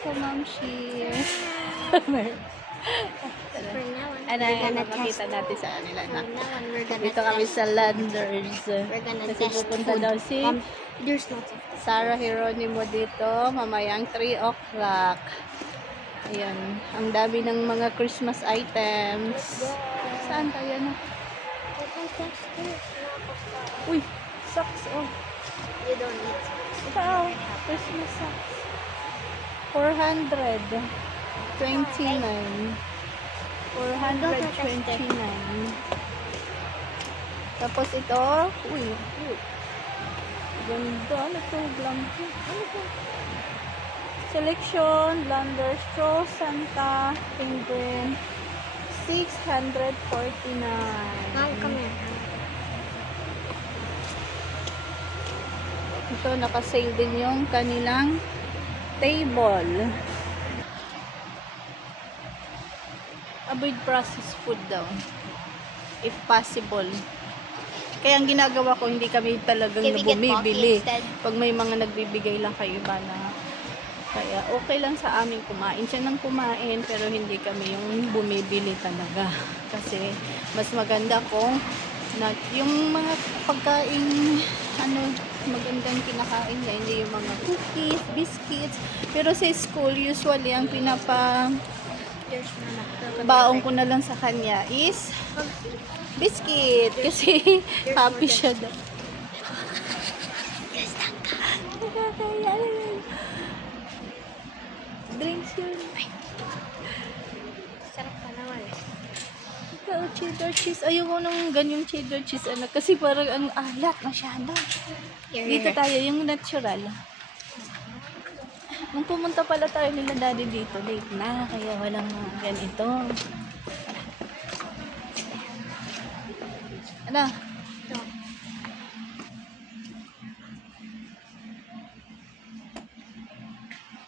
ka, Ma'am Shi. For now, Ano, we're gonna makita test. natin sa kanila na. For now, we're gonna Dito kami test. sa Landers. We're gonna Kasi test pupunta food. daw si There's lots of Sarah Geronimo dito, mamayang 3 o'clock. Ayan, ang dami ng mga Christmas items. Saan tayo na? We can test this. Uy, socks oh. You don't need to. Ito oh, Christmas socks. 429. 429. Tapos ito, uy, ganda, ano to, blanket, ano to? Selection, Blunder, Straw, Santa, Penguin, 649. Mom, come here. Ito, naka-sale din yung kanilang table. Avoid processed food daw. If possible. Kaya ang ginagawa ko, hindi kami talagang Can we get bumibili. coffee instead? Pag may mga nagbibigay lang kayo iba na. Kaya okay lang sa amin kumain. Siya nang kumain, pero hindi kami yung bumibili talaga. Kasi mas maganda kung yung mga pagkain, magandang kinakain na, hindi yung mga cookies, biscuits. Pero sa school, usually, ang There's none. baong ko na lang sa kanya is biscuit. Kasi happy siya daw. Nakakaya. Drinks yun. Sarap pa naman. Ikaw, cheddar cheese. Ayoko nung ganyang cheddar cheese, anak. Kasi parang ang alat masyado. Dito tayo, yung natural. Nung pumunta pala tayo nila daddy dito, late na. Kaya walang ganito. Ano?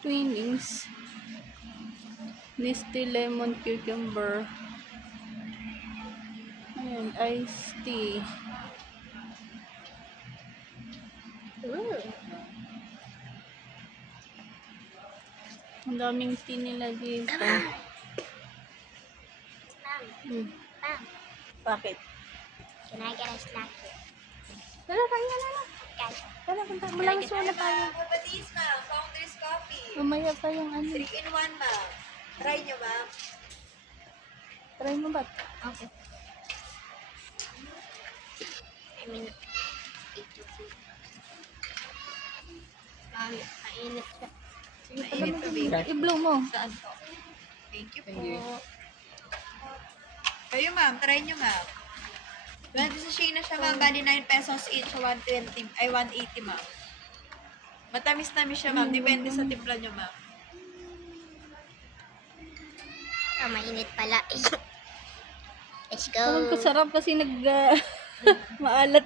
Twinings. Nestle lemon cucumber. Ayan, iced tea. Ooh. Ang daming tea nila dito. Mom, Hmm. Mom, Bakit? can I get a snack here? Tara, kaya na. Guys, Tara, punta. Malamas muna tayo. Batis, ma'am. Founders coffee. Mamaya pa yung ano. 3-in-1, ma'am. Try nyo, ma'am. Try mo ba? okay. I mean, 82. Mainit siya. Mainit pa, baby. I-blow mo. Saan po? Thank you po. Kayo, ma'am. Try nyo, ma'am. 20 sachet na siya, ma'am. Bali 9 pesos each. 120, ay 180, ma'am. Matamis-tamis siya, ma'am. Depende sa timpla nyo, ma'am. Mainit pala. Let's go. Parang kasarap kasi maalat.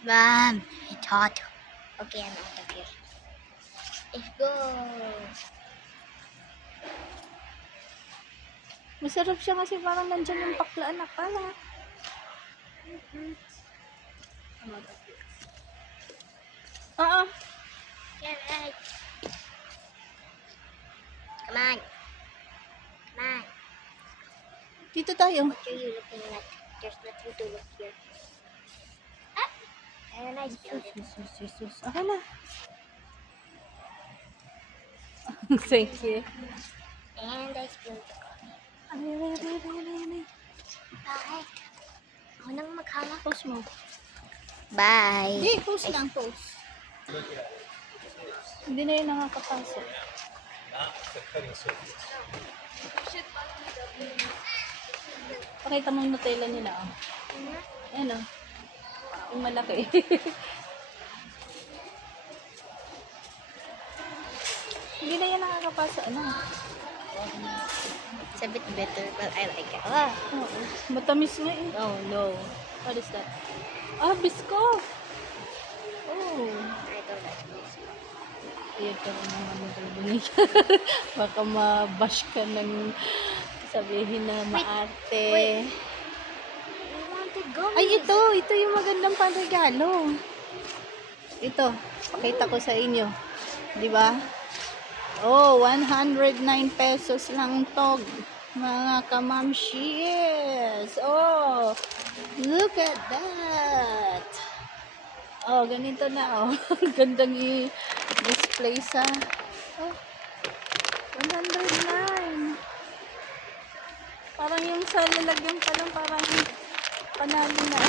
Mom, it's hot. Okay, I'm out of here. Let's go. Masarap siya kasi parang nandyan yung pakla anak pala. Oo. Get right. Come on. Come on. Dito tayo. What are you looking at? There's nothing to look here. Ah! And I spilled it. Jesus. Okay na. Thank you. And I spilled the coffee. Ay. Bakit? Ako nang maghala. Post mo. Bye. Hindi, post lang, post. Hindi na yun nakakapasok. Pakita mo yung Nutella nila, oh. Ayan, oh. Yung malaki. Hindi na yan nakakapasok, ano. It's a bit bitter, but I like it. Oo. Matamis nga eh. Oh no. What is that? Ah, bisko! Oh. I don't like this. Ayan ka rin naman magulbunig. Baka mabash ka ng sabihin na maarte. wait. I wanted gummies. Ay, ito yung magandang panregalo. Ito, pakita ko sa inyo. Di ba? Oh, 109 pesos lang to. Mga kamamshis. Oh, look at that. Oh, ganito na. Oh, gandang i-display sa. Oh, 109. Parang yung sa lalagyan pa lang, parang panalo na.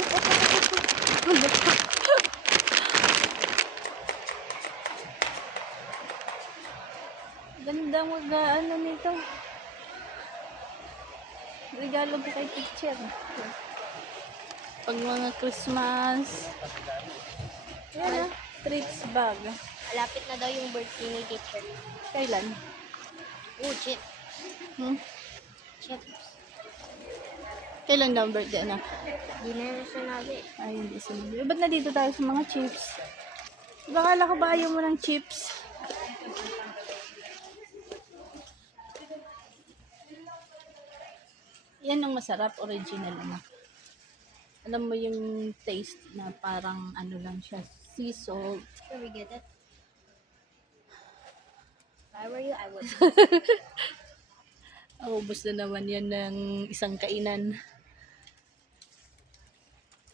Ganda mag-ano nito. Regalo ko kay teacher. Pag mga Christmas. Yan treats bag. Malapit na daw yung birthday ni teacher. Kailan? Oh, chip. Hmm? Chips. Kailan daw ang birthday na? Di na yung sinabi. Ay, hindi sinabi. Ba't na dito tayo sa mga chips? Bakala ko ba ayaw mo ng chips? Yan ang masarap, original na. Alam mo yung taste na parang ano lang siya, sea salt. Can we get it? If I were you, I would. Ubos na naman yan ng isang kainan.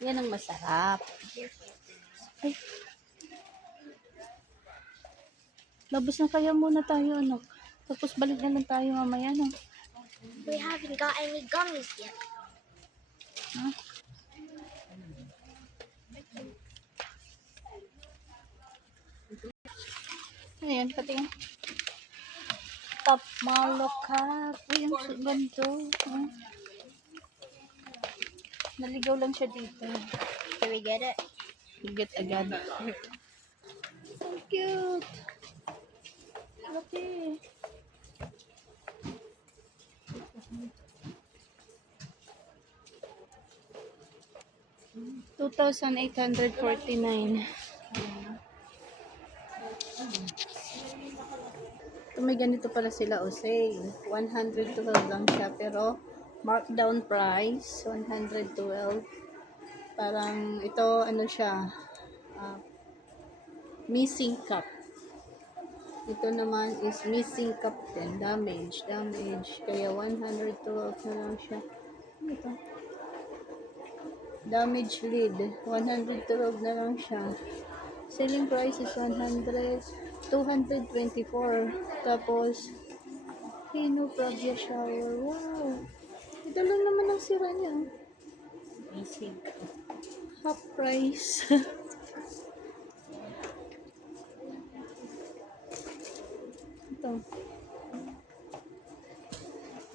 Yan ang masarap. Ay. Labas na kaya muna tayo, anak. Tapos balik na lang tayo mamaya, no? We haven't got any gummies yet. Huh? Ayan, pati yung top malokap. Uy, ang ganito. Huh? Naligaw lang siya dito. Can we get it? Higit agad. So cute. Laki. $2,849. Ito may ganito pala sila o sale. 112 lang siya pero markdown price 112. Parang ito ano siya missing cup. Ito naman is missing cup din. Damage. Kaya 112 na lang siya. Ano ito? Damage lid. 112 na lang siya. Selling price is 224. Tapos, Hino Pragya shower. Wow. Ito lang naman ang sira niya. Missing cup. Half price. Ito.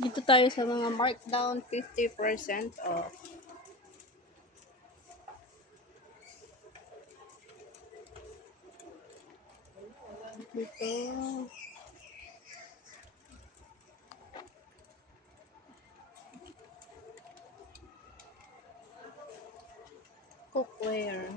Dito tayo sa mga markdown 50% off. Dito. Cookware.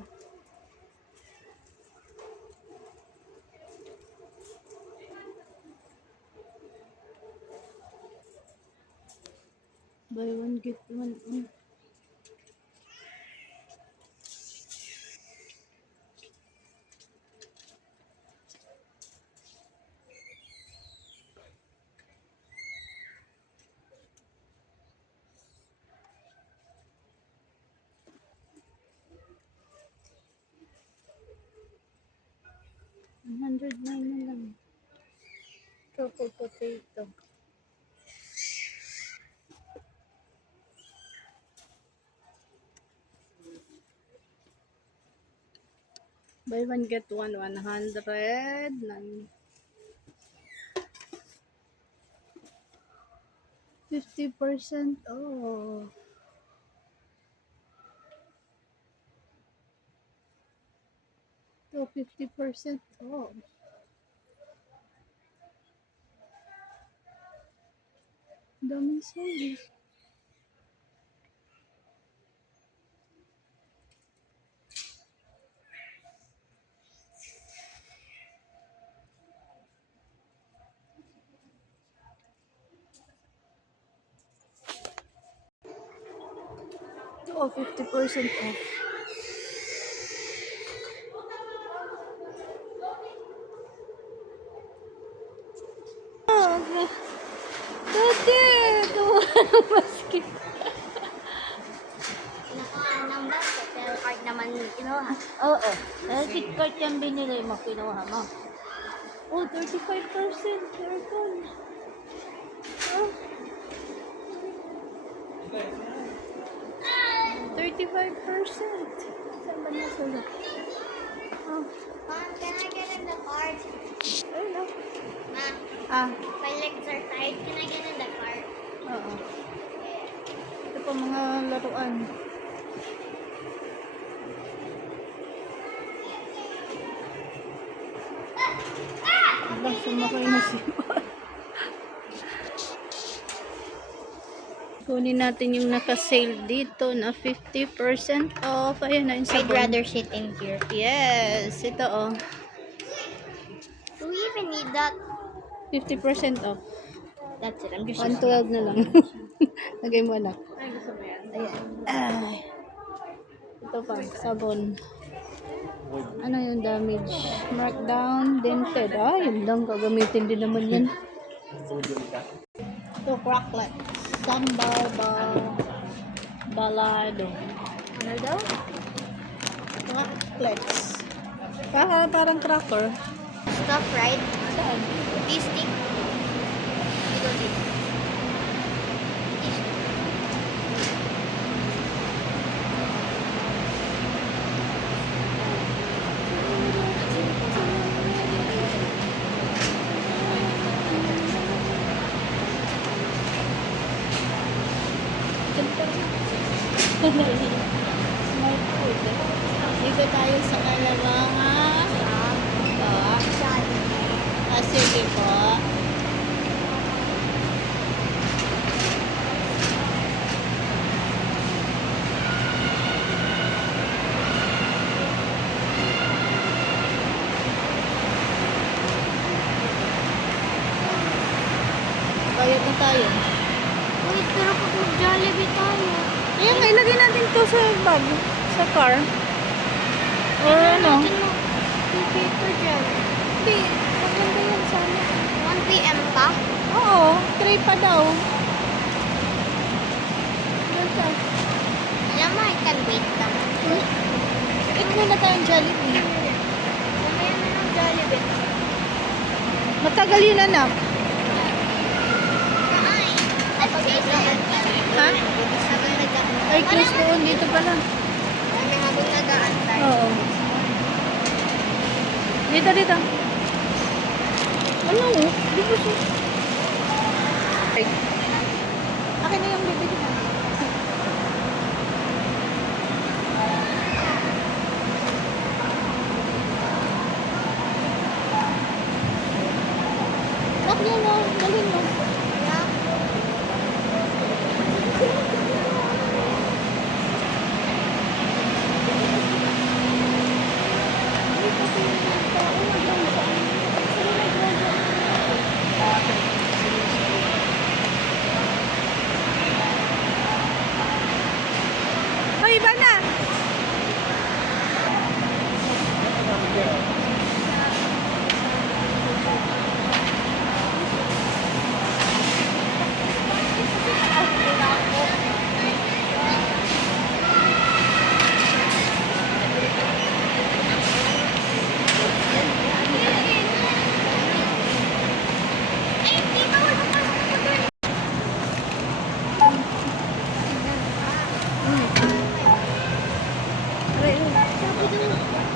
Buy one, get one. $109 na lang. Purple potato. Buy one get one 100 ng 50% off. So 50% off. Daming sale. Oh, 50% off. Dati! Tuwa ng basket. Nakuha ng basket, pero card naman kinuha. Oo. Kit card yung binili mo, kinuha mo. Oh, 35%. Aircon. Oh. 35%. Saan ba nasulat? Oh. Mom, can I get in the card? Ayun oh. Ma, Ah, my legs are tired. Can I get in the card? oo. Ito pa mga laruan. Aba, sumakay na si Kunin natin yung naka-sale dito na 50% off. Ayan na, yung I'd sabon. rather sit in here. Yes, ito oh. Do we even need that? 50% off. That's it. I'm just 112 na lang. Lagay mo anak. Ayan. Ay. Ito pa, sabon. Ano yung damage? Markdown, dented. Ah, yun lang. Gagamitin din naman yan. Ito, cracklet. Sambal balado. Ano daw? Cracklets. Parang cracker. Stuff, right? Saan? This thing. Dito, dito. Smart food. Dito tayo sa Kalawanga. Sige po. Bayad na tayo. Wait, pero pag mag-Jollibee tayo. Ayan nga, ilagay natin to sa bag. Sa car. Or ano? Computer dyan. Hindi. Maganda yan sana. 1 p.m. pa? Oo. 3 pa daw. Yan ka. Alam mo, I can wait lang. Eat muna tayong Jollibee. Mamaya na ng Jollibee. Matagal yun anak. Ay, pag-8 lang. Ha? Habang nag-aantay. Ay, close doon. Dito pala. Kami habang nag-aantay. Oo. Dito, dito. Ano? Di ba siya? Akin na yung bibili na. Bakit yun na? Dalhin mo. Hoy, iba na!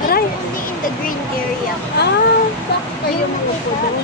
Aray. Only in the green area. Ah, kayo mga po doon.